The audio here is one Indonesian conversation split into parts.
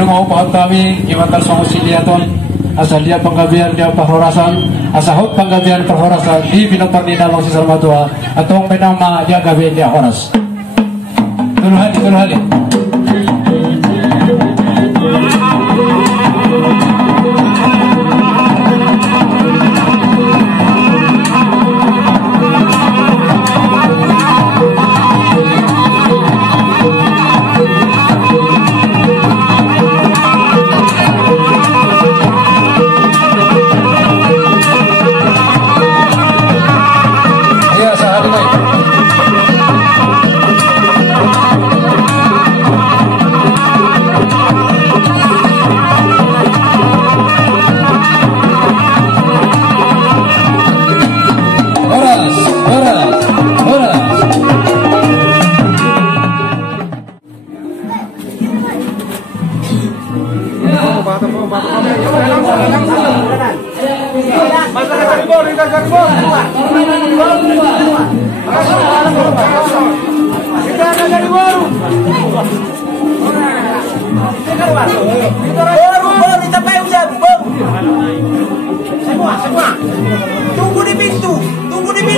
Menunggu paut kami Iwatar Songo Siliaton asal dia penggabian dia perhorasan asahut penggabian perhorasan di Binoparnina Long Sisal Matua atau menama dia gabian dia horas. Dulu hadi.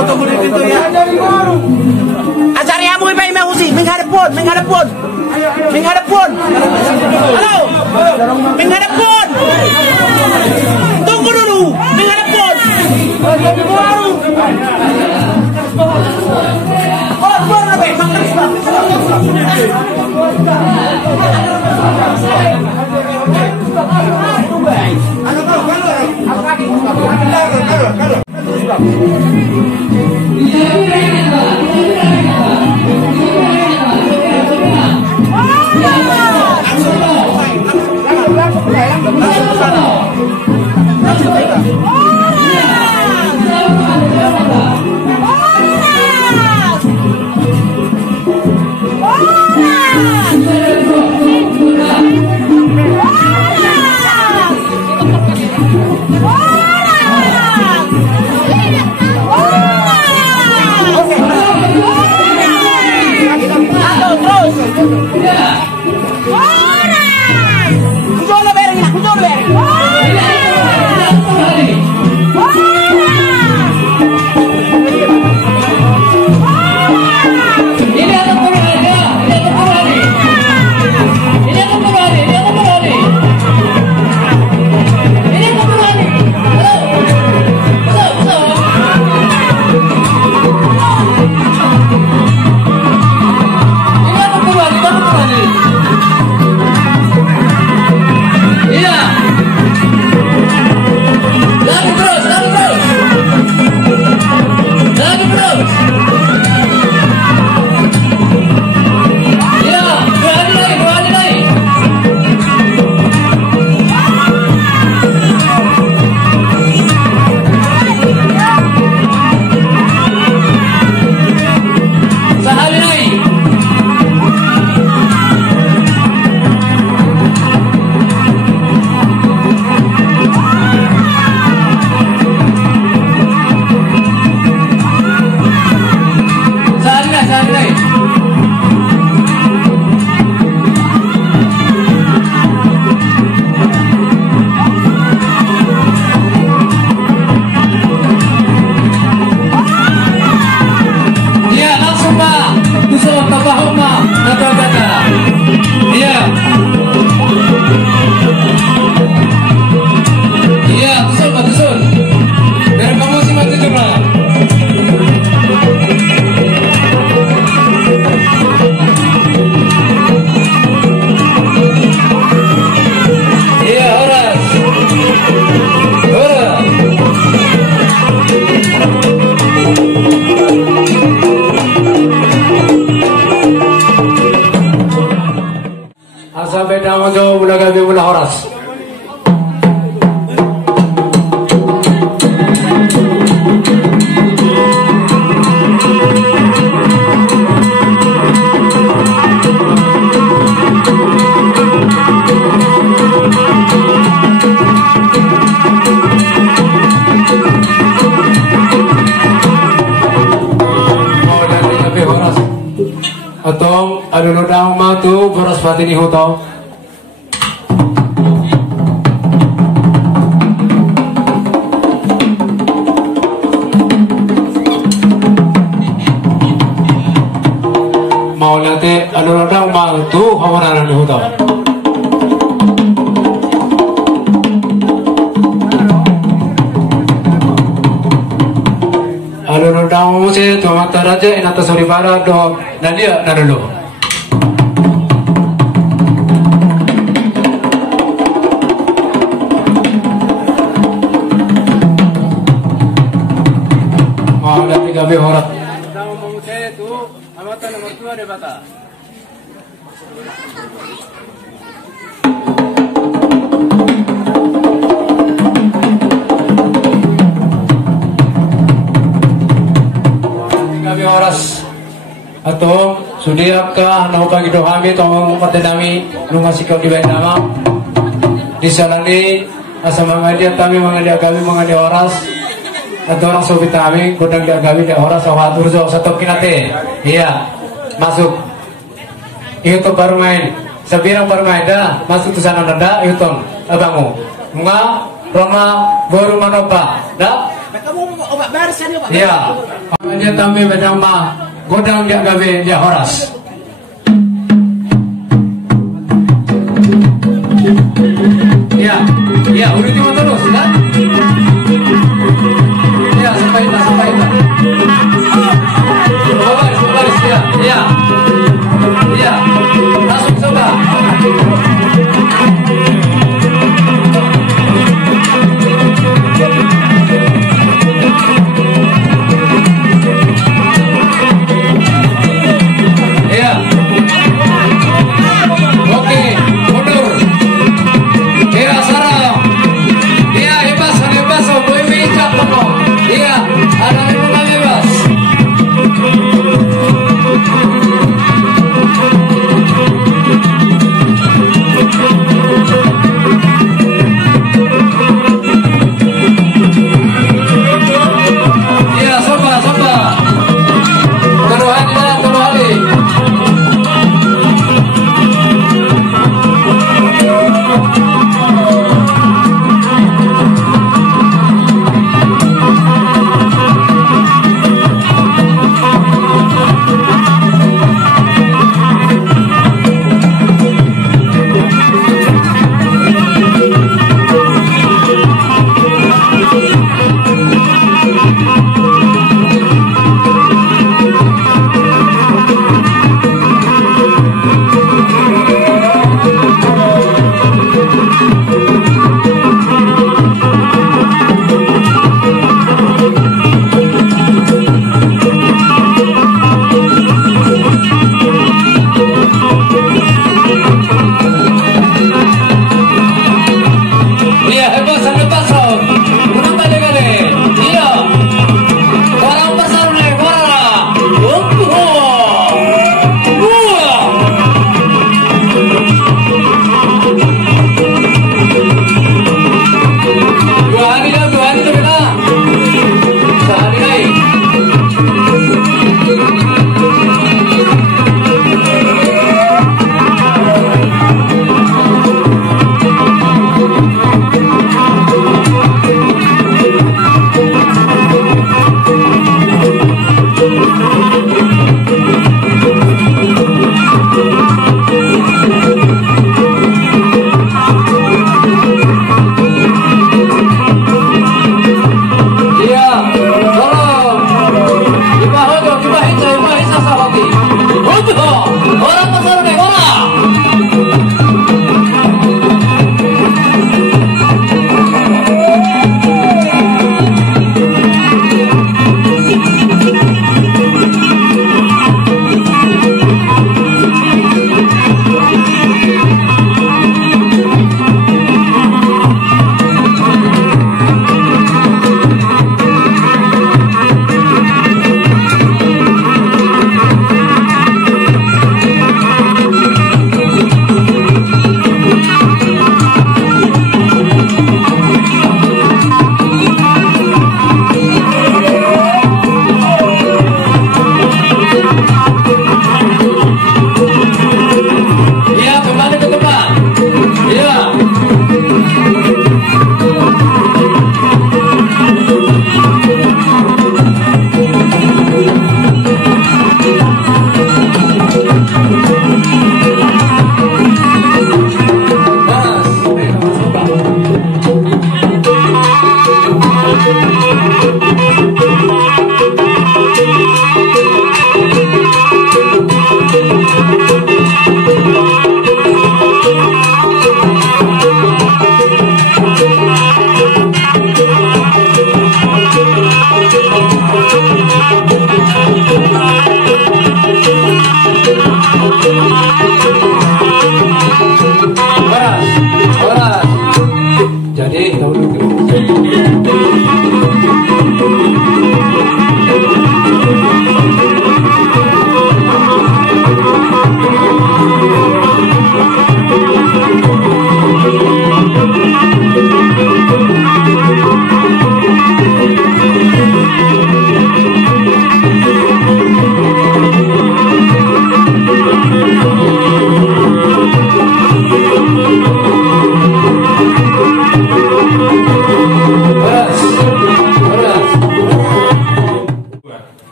Tunggu di pintu ya. Ajari kamu ipa imahusi, menghadap pun. Halo, menghadap pun. Tunggu dulu, menghadap pun. Atong adunodang matu boros patini hutong kinate anu rodang mantu hawaran anu huto. Anu rodang se to mata raja inata sori bara do nadia narulo. Mau dari gabe horat. Amatan nomor 2 de bata. Kami oras atau sudiak ka naupa gido kami tong patenami lunga sikap di nama disalani asa mangadia kami mangadia kami mangadia oras atau orang sobi kami godang dia kami dia oras awatur jo satu kinate iya masuk itu baru main sebirang baru main dah masuk tu sana nada itu abangu bunga Roma baru manopa dah Kamu obat barisan ya Pak? iya dia tambi bedang ma godang dia gawe dia horas iya iya udah cuma terus dah iya sampai baris ya iya iya langsung coba iya oke mundur iya sarang iya hebat sekali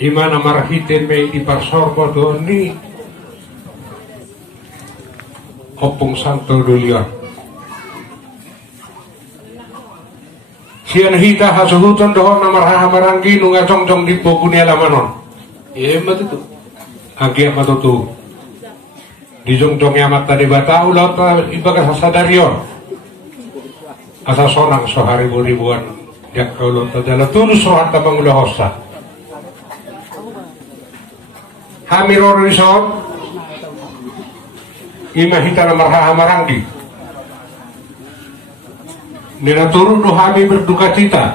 Imana marhiten may di parsorbo doon ni Opong Santo Dulion. Siyan hita hasuhuton doon na marhahamaranggi nung atong di po kunia lamanon. Matutu. Agi matutu. Di jong yamat tadi bata ulat ibaga sasadarion. Asa sonang so ribuan yak kaulon tadala tulus so harta pangulah Hamiror Risot imahita na marhahamaranggi ninaturun do kami berduka cita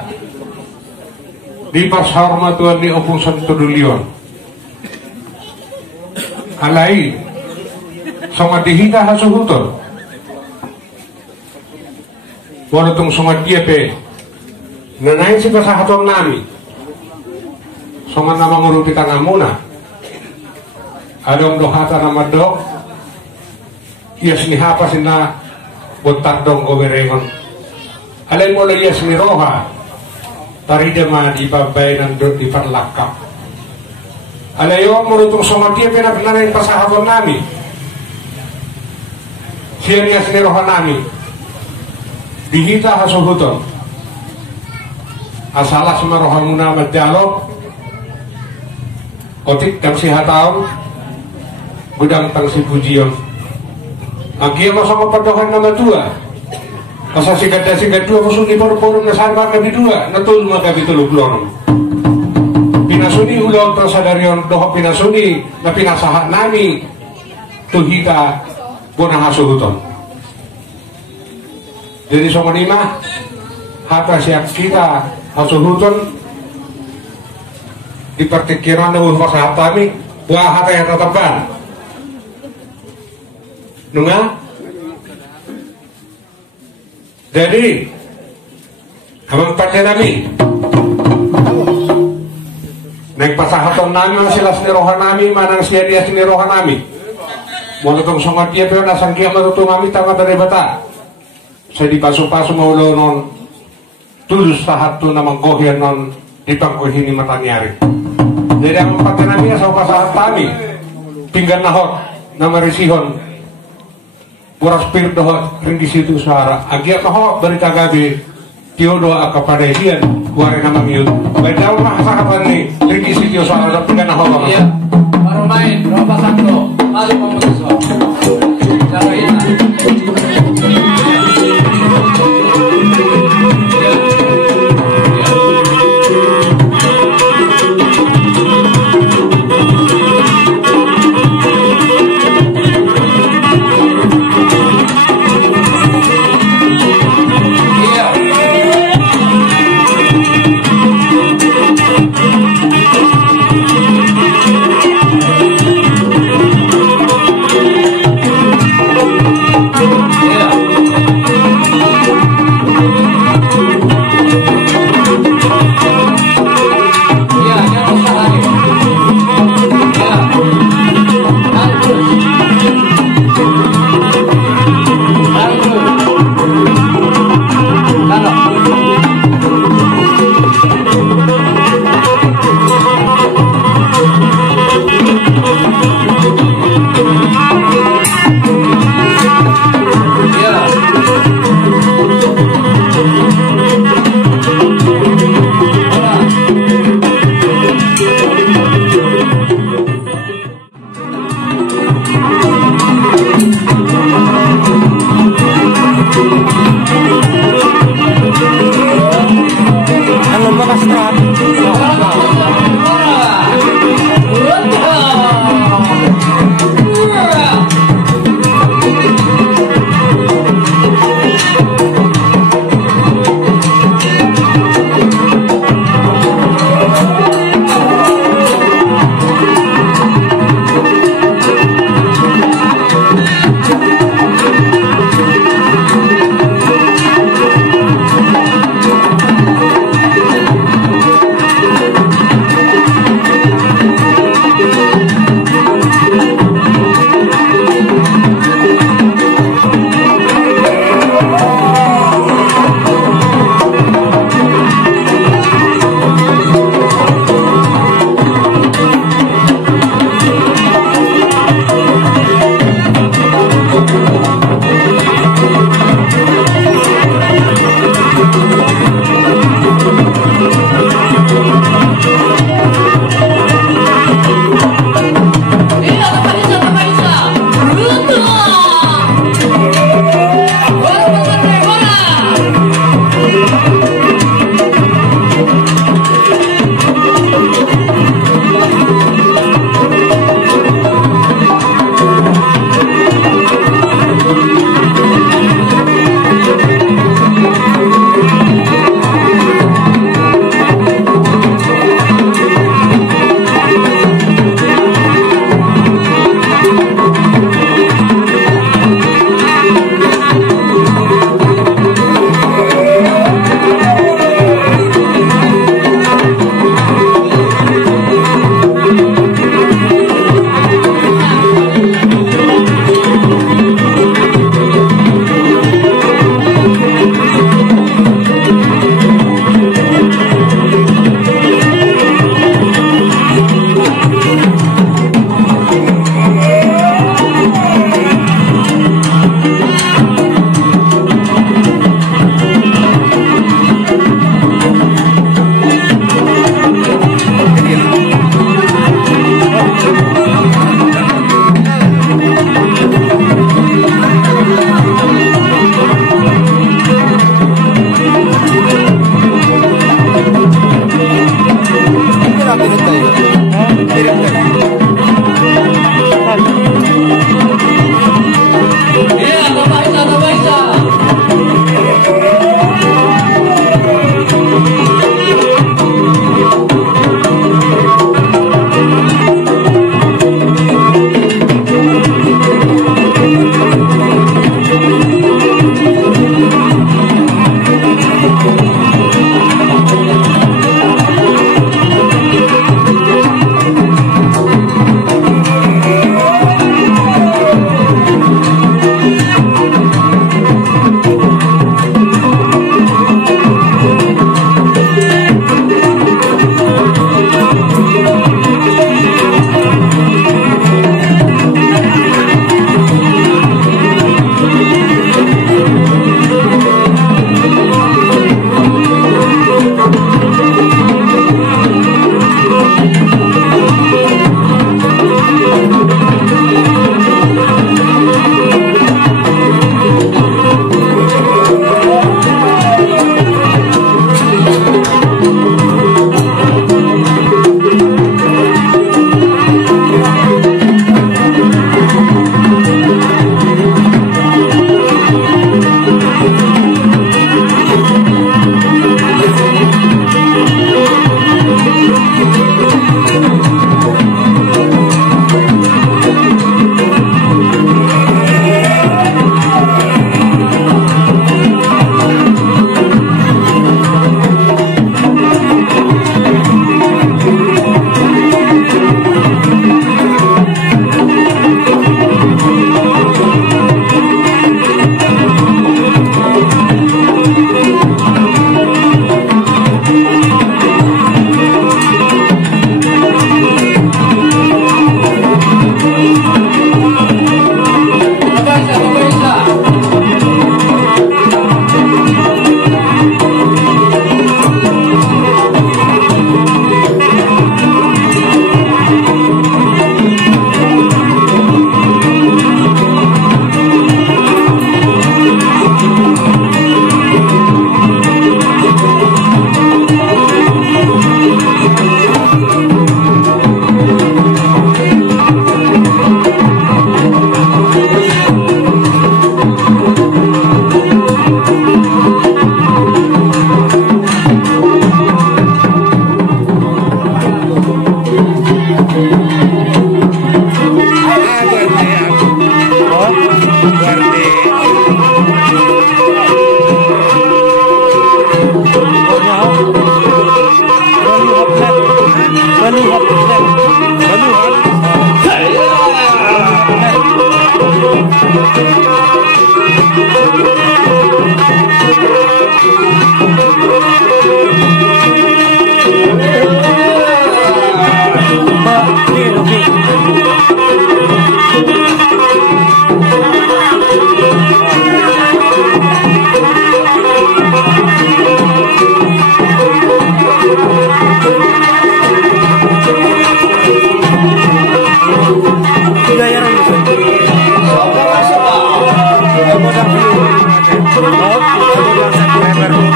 di pas hormatuan ni Opong Santo Dulion alai songa dihita hasuhuton wala tong songa diepe nanayin si pasahaton nami songa namang urupitan amuna adong dohata na madok yes ni hapa sina botak dong goberengon alay mo lang yes ni roha tarida ma di pabay nandun di parlakap alayo mo rutong somatia pinapinanay pasahapon nami siya yes ni roha nami dihita hasuhuton asalas maroha muna magdialog otik kang sihataon gudang tang si pujion agi mo sa mapadohan na madua masa sigada dua masuni poro-poro na sarma kabi dua natul mga kabi tulog-lorong pinasuni ulog tang sadarion doho pinasuni na pinasahat nami tuhita bunang hasuhuton jadi sa manima hata siyak kita hasuhuton di partikiran na ulma sa hatami wah hata yang tatapan nunga jadi abang pada nami naik pasahaton nami sila sinirohan nami manang siya dia sinirohan nami mo tong songat dia pero nasang kia matutung nami tama dari bata saya dipaso-paso maulo non tulus sahat tu namang gohian non dipangkuhini matanyari jadi abang pada nami sa pasahat nami pinggan nahot nama risihon Puras pir doa ring di situ suara agiat maho berita gabi tio doa kepada dia kuare nama miut baik jauh mah sahabat nih ring di situ suara tapi kan naho iya baru main berapa santo mari memutus cara ini Yeah.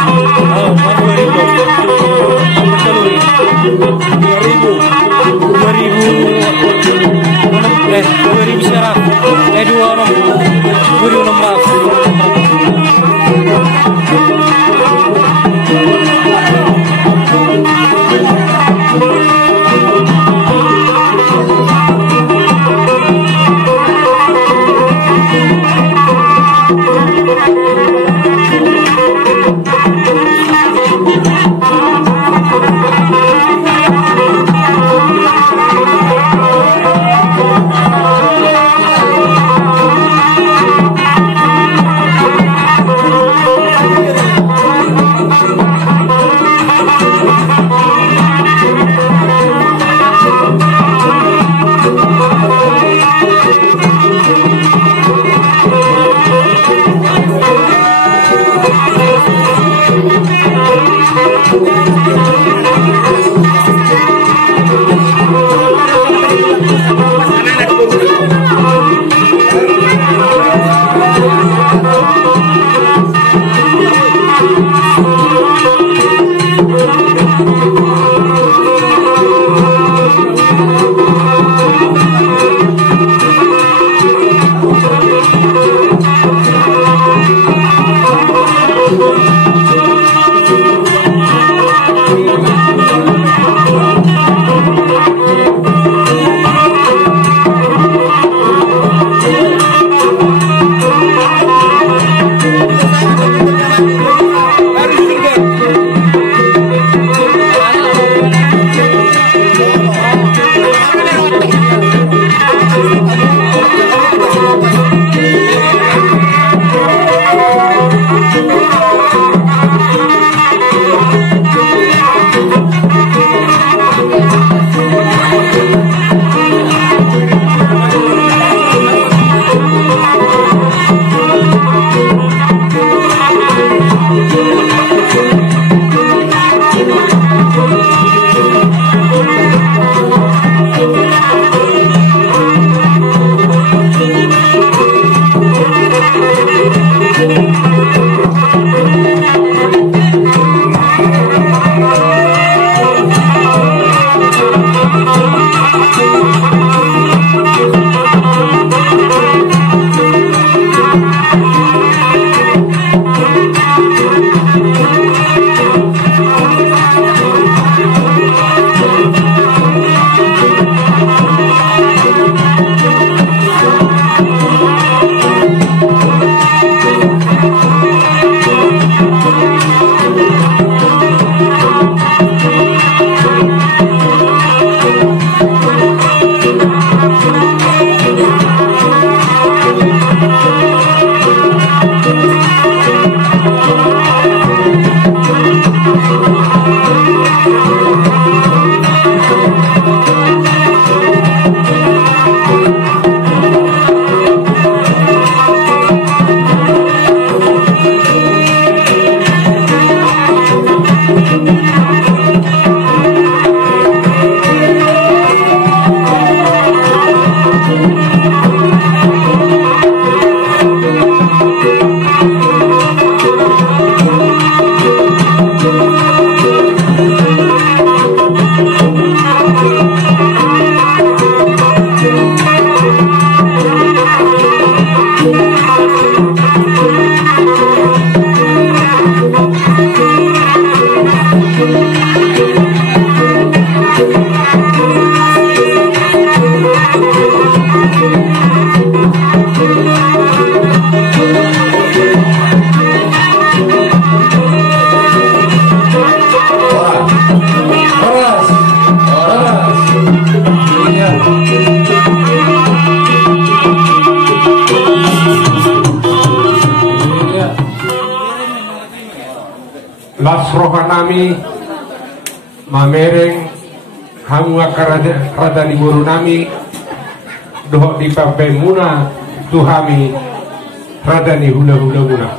Oh, las rohanami mamereng hamua karada di guru nami doh di papai muna tuhami rada ni hula-hula muna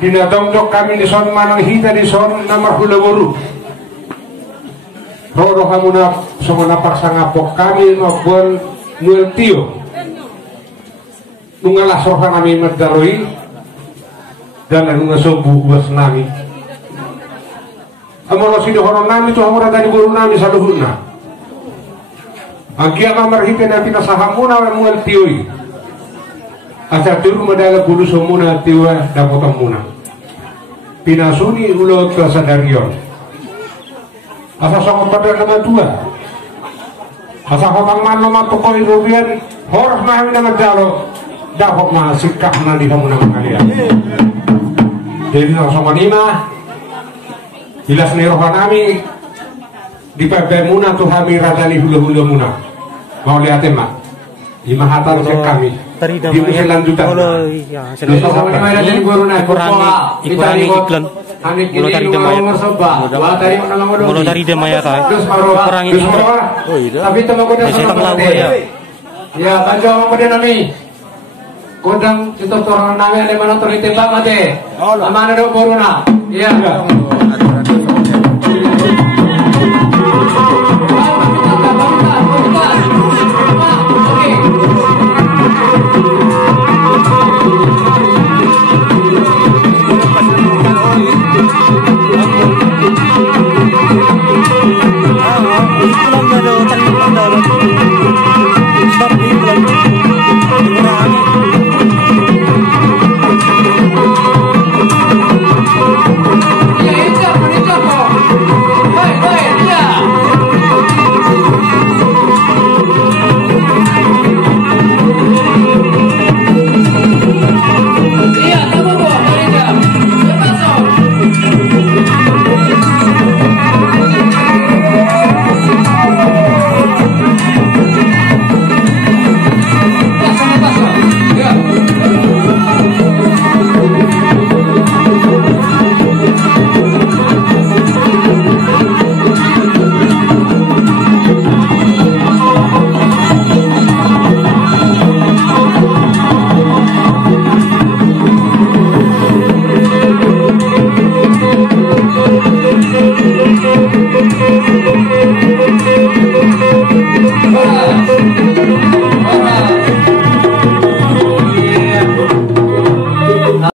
dina dongdok kami di son manang hita di son namar hula guru rodo hamuna sama napak sangapok kami maupun nuel tio nungalah rohanami madaroi dan nunga sobu buas nami amoro sido hono nami tu amora tadi guru nami saluhuna angkia kamar hite na pinasahamuna wa mual tioi asa turu madala guru somuna tiwa dapotang muna pinasuni ulo kasadarion asa sama pada nama dua asa hotang man nama pokoi rubian horas mahami nama jalo dapat masikah nanti kamu nama kalian jadi sama lima jelas nih rohanami di pepe muna tuh kami radani hulu-hulu muna mau lihat emak lima hatan kami di musim lanjutan sama lima radani guru na ikurangi iklan mulo tari demaya mulo tari demaya ka ikurangi tapi teman ya kanjo mau kode nami kodang itu orang nami ada mana tuh ditembak mati mana ada guru na iya